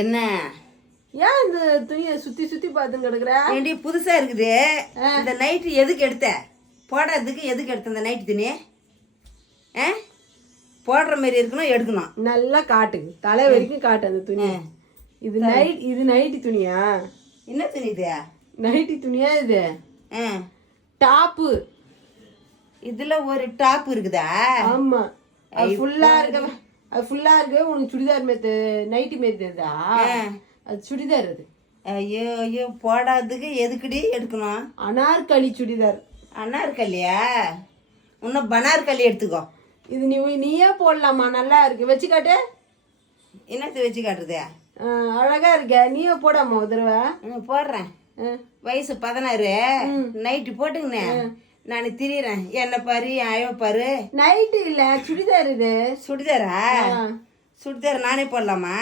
என்ன ஏன் இந்த துணியை சுத்தி சுத்தி பார்த்து கிடக்குற? ஏண்டி புதுசா இருக்குது. இந்த நைட்டு எதுக்கு எடுத்த? போடுறதுக்கு எதுக்கு எடுத்த இந்த நைட்டு துணி? போடுற மாதிரி இருக்கணும், எடுக்கணும். நல்லா காட்டு, தலை வரைக்கும் காட்டு அந்த துணி. இது நைட்டி துணியா? என்ன துணி இது? நைட்டி துணியா இது? டாப்பு. இதுல ஒரு டாப் இருக்குதா? ஆமா, அது ஃபுல்லா இருக்கு. உனக்கு சுடிதார் மேத்து, நைட்டி மேத்துதா? அது சுடிதார். அது ஐயோ ஐயோ, போடாததுக்கு எதுக்குடி எடுக்கணும்? அனார்கலி சுடிதார். அனார்கலியா? இன்னும் பனார்கலி எடுத்துக்கோ. இது நீயே போடலாமா? நல்லா இருக்கு, வச்சு காட்டு. என்னத்தை வச்சு காட்டுறது? அழகா இருக்க, நீயே போடாமா ஒரு தடவை? போடுறேன். வயசு 16, நைட்டு போட்டுங்கண்ணே. நான் திரியிறேன். என்ன பாரு, அயோ பாரு. நைட்டு இல்ல, சுடிதார். இது சுடிதாரா? சுடிதார் நானே போடலாமா?